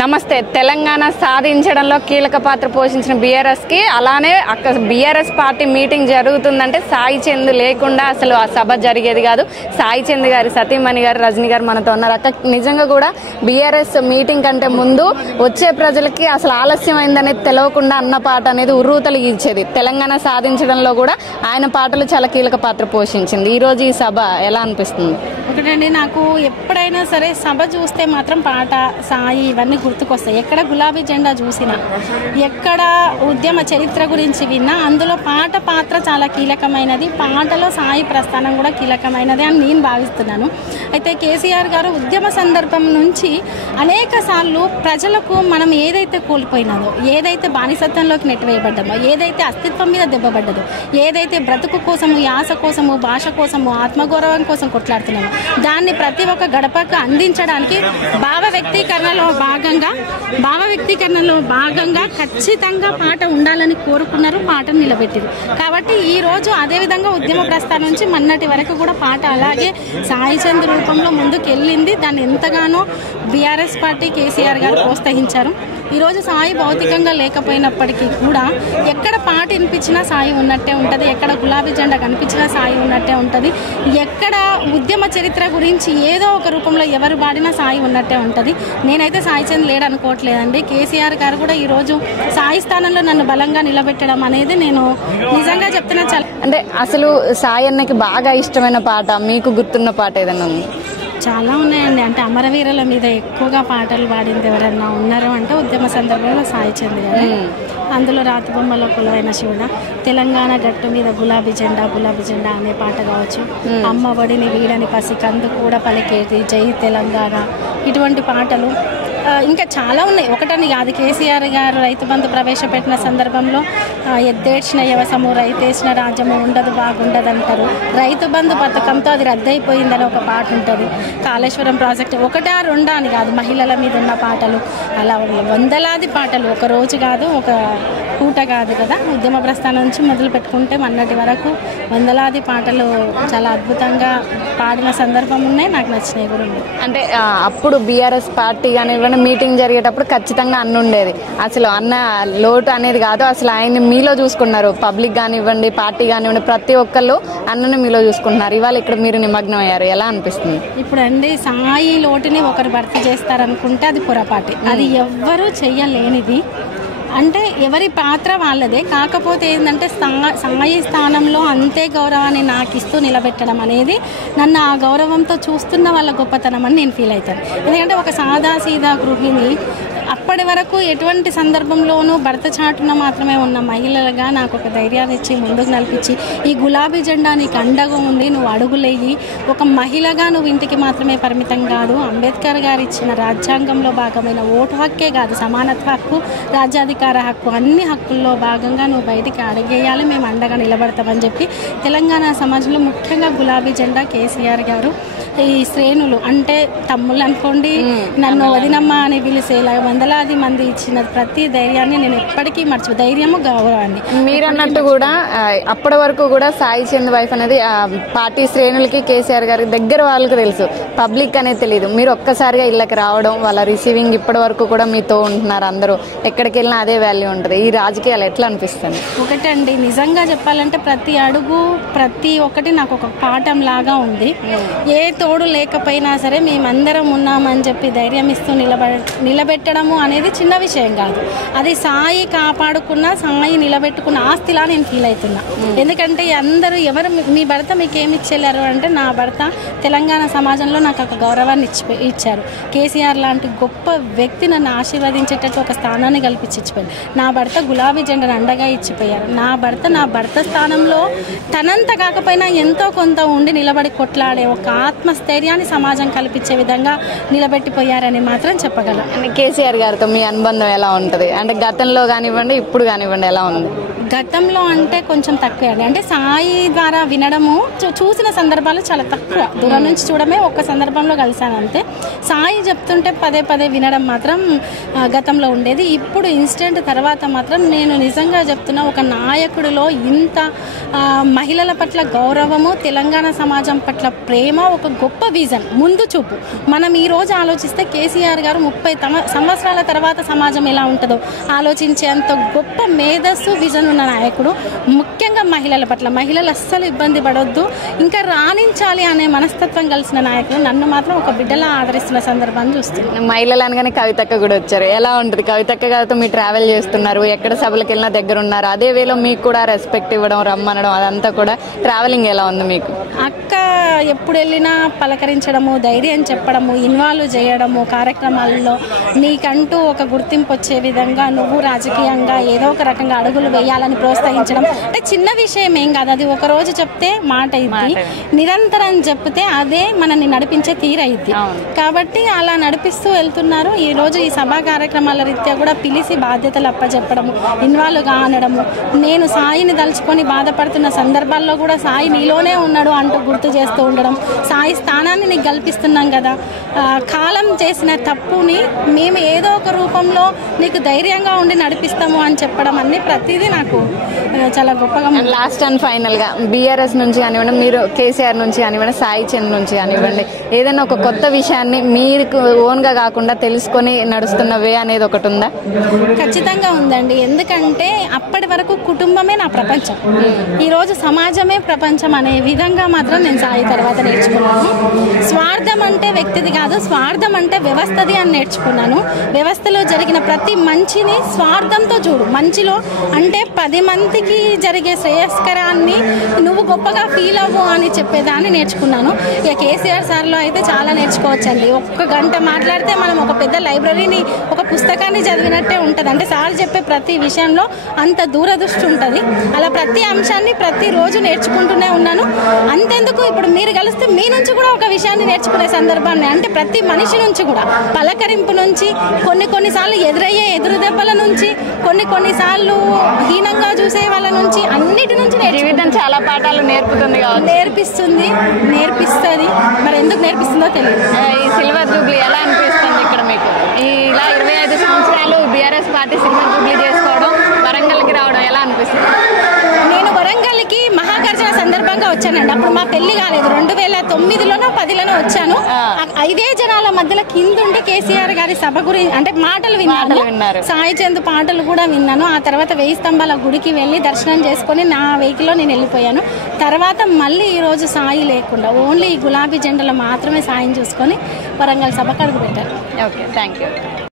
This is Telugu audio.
నమస్తే. తెలంగాణ సాధించడంలో కీలక పాత్ర పోషించిన బీఆర్ఎస్కి అలానే అక్కడ బీఆర్ఎస్ పార్టీ మీటింగ్ జరుగుతుందంటే సాయి చంద్ లేకుండా అసలు ఆ సభ జరిగేది కాదు. సాయి చంద్ గారి సతీమణి గారు రజనీ గారు మనతో ఉన్నారు. అక్క నిజంగా కూడా బీఆర్ఎస్ మీటింగ్ కంటే ముందు వచ్చే ప్రజలకి అసలు ఆలస్యమైందనేది తెలియకుండా అన్న పాట అనేది ఉర్రూతలిగించేది. తెలంగాణ సాధించడంలో కూడా ఆయన పాటలు చాలా కీలక పాత్ర పోషించింది. ఈరోజు ఈ సభ ఎలా అనిపిస్తుంది? ఒకటండి, నాకు ఎప్పుడైనా సరే సభ చూస్తే మాత్రం పాట, సాయి ఇవన్నీ గుర్తుకొస్తాయి. ఎక్కడ గులాబీ జెండా చూసినా, ఎక్కడ ఉద్యమ చరిత్ర గురించి విన్నా అందులో పాట పాత్ర చాలా కీలకమైనది. పాటలో సాయి ప్రస్థానం కూడా కీలకమైనది అని నేను భావిస్తున్నాను. అయితే కేసీఆర్ గారు ఉద్యమ సందర్భం నుంచి అనేక సార్లు ప్రజలకు మనం ఏదైతే కోల్పోయినదో, ఏదైతే బానిసత్వంలోకి నెట్టివేయబడ్డామో, ఏదైతే అస్తిత్వం మీద దెబ్బపడ్డదో, ఏదైతే బ్రతుకు కోసము, యాస కోసము, భాష కోసము, ఆత్మగౌరవం కోసం కొట్లాడుతున్నామో దాన్ని ప్రతి ఒక్క గడపకు అందించడానికి భావ వ్యక్తీకరణలో భాగంగా ఖచ్చితంగా పాట ఉండాలని కోరుకున్నారు. పాటను నిలబెట్టారు. కాబట్టి ఈ రోజు అదేవిధంగా ఉద్యమ ప్రస్థానం నుంచి మొన్నటి వరకు కూడా పాట అలాగే సాయి చంద్ రూపంలో ముందుకు వెళ్ళింది. దాన్ని ఎంతగానో బీఆర్ఎస్ పార్టీ, కేసీఆర్ గారు ప్రోత్సహించారు. ఈరోజు సాయి భౌతికంగా లేకపోయినప్పటికీ కూడా ఎక్కడ పాట వినిపించినా సాయి ఉన్నట్టే ఉంటుంది, ఎక్కడ గులాబీ జెండా కనిపించినా సాయి ఉన్నట్టే ఉంటుంది, ఎక్కడ ఉద్యమ చరిత్ర గురించి ఏదో ఒక రూపంలో ఎవరు పాడినా సాయి ఉన్నట్టే ఉంటుంది. నేనైతే సాయి చంద్ లేడు అనుకోవట్లేదండి. కేసీఆర్ గారు కూడా ఈరోజు సాయి స్థానంలో నన్ను బలంగా నిలబెట్టడం అనేది నేను నిజంగా చెప్తున్నా. అంటే అసలు సాయి అన్నకి బాగా ఇష్టమైన పాట, మీకు గుర్తున్న పాట ఏదైనా ఉంది? చాలా ఉన్నాయండి. అంటే అమరవీరుల మీద ఎక్కువగా పాటలు పాడింది ఎవరన్నా ఉన్నారు అంటే ఉద్యమ సందర్భంలో సాయి చంద్ గారు. అందులో రాతి బొమ్మలో కొలువైన శివుడ, తెలంగాణ గట్టు మీద గులాబీ జెండా అనే పాట కావచ్చు, అమ్మ ఒడిని వీడని పసి కందు కూడా పలికేది, జై తెలంగాణ, ఇటువంటి పాటలు ఇంకా చాలా ఉన్నాయి. ఒకటని కాదు. కేసీఆర్ గారు రైతు బంధు ప్రవేశపెట్టిన సందర్భంలో ఎద్దేడ్చిన యవసము రైతేసిన రాజ్యము ఉండదు బాగుండదు అంటారు. రైతు బంధు పథకంతో అది రద్దయిపోయిందని ఒక పాట ఉంటుంది. కాళేశ్వరం ప్రాజెక్టు ఒకటా రెండా అని కాదు, మహిళల మీద ఉన్న పాటలు అలా వందలాది పాటలు, ఒక రోజు కాదు, ఒక పూట కాదు కదా. ఉద్యమ ప్రస్థానం నుంచి మొదలు పెట్టుకుంటే మొన్నటి వరకు వందలాది పాటలు చాలా అద్భుతంగా పాడిన సందర్భం ఉన్నాయి. నాకు నచ్చినవి కూడా ఉన్నాయి. అంటే అప్పుడు బీఆర్ఎస్ పార్టీ కానివ్వండి మీటింగ్ జరిగేటప్పుడు ఖచ్చితంగా అన్న ఉండేది. అసలు అన్న లోటు అనేది కాదు, అసలు ఆయన్ని మీలో చూసుకున్నారు. పబ్లిక్ కానివ్వండి, పార్టీ కానివ్వండి, ప్రతి ఒక్కళ్ళు అన్నను మీలో చూసుకుంటున్నారు. ఇవాళ ఇక్కడ మీరు నిమగ్నం అయ్యారు, ఎలా అనిపిస్తుంది? ఇప్పుడు అండి, సాయి లోటుని ఒకరు భర్తీ చేస్తారనుకుంటే అది పొరపాటి. అది ఎవ్వరూ చెయ్యలేనిది. అంటే ఎవరి పాత్ర వాళ్ళదే. కాకపోతే ఏంటంటే సాయి స్థానంలో అంతే గౌరవాన్ని నాకు ఇస్తూ నిలబెట్టడం అనేది నన్ను ఆ గౌరవంతో చూస్తున్న వాళ్ళ గొప్పతనం అని నేను ఫీల్ అవుతాను. ఎందుకంటే ఒక సాదాసీదా గృహిణి అప్పటి వరకు ఎటువంటి సందర్భంలోనూ భర్త చాటున మాత్రమే ఉన్న మహిళలుగా నాకు ఒక ధైర్యాన్ని ఇచ్చి ముందుకు నడిపించి, ఈ గులాబీ జెండా నీకు అండగా ఉంది, నువ్వు అడుగులేయి, ఒక మహిళగా నువ్వు ఇంటికి మాత్రమే పరిమితం కాదు, అంబేద్కర్ గారు ఇచ్చిన రాజ్యాంగంలో భాగమైన ఓటు హక్కే కాదు, సమానత్వ హక్కు, రాజ్యాధికార హక్కు, అన్ని హక్కుల్లో భాగంగా నువ్వు బయటికి అడిగేయాలి, మేము అండగా నిలబడతామని చెప్పి తెలంగాణ సమాజంలో ముఖ్యంగా గులాబీ జెండా కేసీఆర్ గారు ఈ శ్రేణులు అంటే తమ్ముళ్ళు అనుకోండి, నన్ను వదినమ్మ అని పిలిచేలా వందలాది మంది ఇచ్చిన ప్రతి ధైర్యాన్ని నేను ఎప్పటికీ ధైర్యము, గౌరవాన్ని. మీరు అన్నట్టు కూడా అప్పటి వరకు కూడా సాయి చంద్ వైఫ్ అనేది పార్టీ శ్రేణులకి, కేసీఆర్ గారికి దగ్గర వాళ్ళకి తెలుసు, పబ్లిక్ అనేది తెలియదు. మీరు ఒక్కసారిగా ఇళ్ళకి రావడం, వాళ్ళ రిసీవింగ్ ఇప్పటి వరకు కూడా మీతో ఉంటున్నారు. అందరూ ఎక్కడికి వెళ్ళినా అదే వాల్యూ ఉంటుంది. ఈ రాజకీయాలు ఎట్లా అనిపిస్తుంది? ఒకటండి, నిజంగా చెప్పాలంటే ప్రతి అడుగు, ప్రతి ఒక్కటి నాకు ఒక పాఠం లాగా ఉంది. ఏ తోడు లేకపోయినా సరే మేమందరం ఉన్నామని చెప్పి ధైర్యం ఇస్తూ నిలబెట్టడము అనేది చిన్న విషయం కాదు. అది సాయి కాపాడుకున్న, సాయి నిలబెట్టుకున్న ఆస్తిలా నేను ఫీల్ అవుతున్నా. ఎందుకంటే అందరూ ఎవరు మీ భర్త మీకు ఏమి ఇచ్చేళ్ళారు అంటే, నా భర్త తెలంగాణ సమాజంలో నాకు ఒక గౌరవాన్ని ఇచ్చారు. కేసీఆర్ లాంటి గొప్ప వ్యక్తి నన్ను ఆశీర్వదించేటట్టు ఒక స్థానాన్ని కల్పించి ఇచ్చిపోయారు. నా భర్త గులాబీ జెండాను అండగా ఇచ్చిపోయారు. నా భర్త స్థానంలో తనంత కాకపోయినా ఎంతో కొంత ఉండి నిలబడి కొట్లాడే ఒక ఆత్మస్థైర్యాన్ని సమాజం కల్పించే విధంగా నిలబెట్టిపోయారని మాత్రం చెప్పగలం. కేసీఆర్ గారితో మీ అనుబంధం ఎలా ఉంటుంది? అంటే గతంలో కానివ్వండి, ఇప్పుడు కానివ్వండి, ఎలా ఉంది? గతంలో అంటే కొంచెం తక్కువ అండి. అంటే సాయి ద్వారా వినడము, చూసిన సందర్భాలు చాలా తక్కువ. దూరం నుంచి చూడమే ఒక్క సందర్భంలో కలిశాను అంతే. సాయి చెప్తుంటే పదే పదే వినడం మాత్రం గతంలో ఉండేది. ఇప్పుడు ఇన్సిడెంట్ తర్వాత మాత్రం నేను నిజంగా చెప్తున్నా, ఒక నాయకుడిలో ఇంత మహిళల పట్ల గౌరవము, తెలంగాణ సమాజం పట్ల ప్రేమ, ఒక గొప్ప విజన్, ముందు చూపు. మనం ఈ రోజు ఆలోచిస్తే కేసీఆర్ గారు 30 సంవత్సరాల తర్వాత సమాజం ఎలా ఉంటుందో ఆలోచించేంత గొప్ప మేధస్సు, విజన్ ఉన్న నాయకుడు. ముఖ్యంగా మహిళల పట్ల, మహిళలు అస్సలు ఇబ్బంది పడొద్దు, ఇంకా రాణించాలి అనే మనస్తత్వం కలిసిన నాయకుడు. నన్ను మాత్రం ఒక బిడ్డలా ఆదరిస్తున్న సందర్భాన్ని చూస్తున్నాను. మహిళలు అనగానే కవితక్క కూడా వచ్చారు. ఎలా ఉంటుంది? కవితక్క గారితో మీరు ట్రావెల్ చేస్తున్నారు, ఎక్కడ సభలకు వెళ్ళినా దగ్గర ఉన్నారు. అదే వేలో మీకు కూడా రెస్పెక్ట్ ఇవ్వడం, రమ్మనడం, అదంతా కూడా ట్రావెలింగ్ ఎలా ఉంది మీకు? అక్క ఎప్పుడు వెళ్ళినా పలకరించడము, ధైర్యం చెప్పడము, ఇన్వాల్వ్ చేయడము కార్యక్రమాల్లో, నీకంటూ ఒక గుర్తింపు వచ్చే విధంగా నువ్వు రాజకీయంగా ఏదో ఒక రకంగా అడుగులు వేయాలని ప్రోత్సహించడం. అంటే చిన్న విషయం ఏం కాదు, అది ఒక రోజు చెప్తే మాట అయింది, నిరంతరం చెప్తే అదే మనల్ని నడిపించే తీరైద్ది. కాబట్టి అలా నడిపిస్తూ వెళ్తున్నారు. ఈ రోజు ఈ సభా కార్యక్రమాల రీత్యా కూడా పిలిచి బాధ్యతలు అప్పచెప్పడము, ఇన్వాల్వ్ కానడము, నేను సాయిని దలుచుకొని బాధపడుతున్న సందర్భాల్లో కూడా సాయి నీలోనే ఉన్నాడు అంటూ గుర్తు చేస్తూ ఉండడం, సాయి స్థానాన్ని నీకు కల్పిస్తున్నాం కదా, కాలం చేసిన తప్పుని మేము ఏదో ఒక రూపంలో నీకు ధైర్యంగా ఉండి నడిపిస్తాము అని చెప్పడం అన్ని ప్రతిదీ నాకు చాలా గొప్పగా. లాస్ట్ అండ్ ఫైనల్ గా బీఆర్ఎస్ నుంచి కానివ్వండి, మీరు కేసీఆర్ నుంచి కానివ్వండి, సాయి చంద్ నుంచి కానివ్వండి, ఏదైనా ఒక కొత్త విషయాన్ని మీకు ఓన్ గా కాకుండా తెలుసుకొని నడుస్తున్న వే అనేది ఒకటి ఉందా? ఖచ్చితంగా ఉందండి. ఎందుకంటే అప్పటి వరకు కుటుంబమే నా ప్రపంచం, ఈరోజు సమాజమే ప్రపంచం అనే విధంగా మాత్రం నేను సాయి తర్వాత నేర్చుకున్నాను. స్వార్థం అంటే వ్యక్తిది కాదు, స్వార్థం అంటే వ్యవస్థది అని నేర్చుకున్నాను. వ్యవస్థలో జరిగిన ప్రతి మంచిని స్వార్థంతో చూడు, మంచిలో అంటే 10 మందికి జరిగే శ్రేయస్కరాన్ని నువ్వు గొప్పగా ఫీల్ అవ్వు అని చెప్పేదాన్ని నేర్చుకున్నాను. ఇక కేసీఆర్ సార్లో అయితే చాలా నేర్చుకోవచ్చండి. 1 గంట మాట్లాడితే మనం ఒక పెద్ద లైబ్రరీని, ఒక పుస్తకాన్ని చదివినట్టే ఉంటుంది. అంటే సార్ చెప్పే ప్రతి విషయంలో అంత దూరదృష్టి ఉంటుంది. అలా ప్రతి అంశాన్ని ప్రతిరోజు నేర్చుకుంటూనే ఉన్నాను. అంతెందుకు, ఇప్పుడు మీరు కలిస్తే మీ నుంచి కూడా ఒక విషయాన్ని నేర్చుకునే సందర్భాన్ని, అంటే ప్రతి మనిషి నుంచి కూడా, పలకరింపు నుంచి, కొన్నిసార్లు ఎదురయ్యే ఎదురు దెబ్బల నుంచి, కొన్నిసార్లు హీనంగా చూసే వాళ్ళ నుంచి, అన్నిటి నుంచి జీవితం చాలా పాఠాలు నేర్పుతుంది, నేర్పిస్తుంది. మరి ఎందుకు నేర్పిస్తుందో తెలియదు. ఈ సిల్వర్ జూబ్లీ ఎలా అనిపిస్తుంది ఇక్కడ మీకు? ఇలా 25 సంవత్సరాలు బీఆర్ఎస్ పార్టీ సిల్వర్ జూబ్లీ చేసుకోవడం, వరంగల్కి రావడం ఎలా అనిపిస్తుంది? నేను వరంగల్కి మహాగర్జన సందర్భంగా వచ్చానండి. అప్పుడు మా పెళ్లి కాలేదు, 2009లోనో 10లోనో వచ్చాను. 5 జనాల మధ్యలో కిందుండి కేసీఆర్ గారి సభ గురించి అంటే మాటలు విన్నాను, సాయి చంద్ పాటలు కూడా విన్నాను. ఆ తర్వాత 1000 స్తంభాల గుడికి వెళ్ళి దర్శనం చేసుకొని నా వెహికల్లో నేను వెళ్ళిపోయాను. తర్వాత మళ్ళీ ఈరోజు సాయి లేకుండా ఓన్లీ గులాబీ జెండాలో మాత్రమే సాయం చూసుకొని వరంగల్ సభకు అడుగు పెట్టాను. Okay, thank you.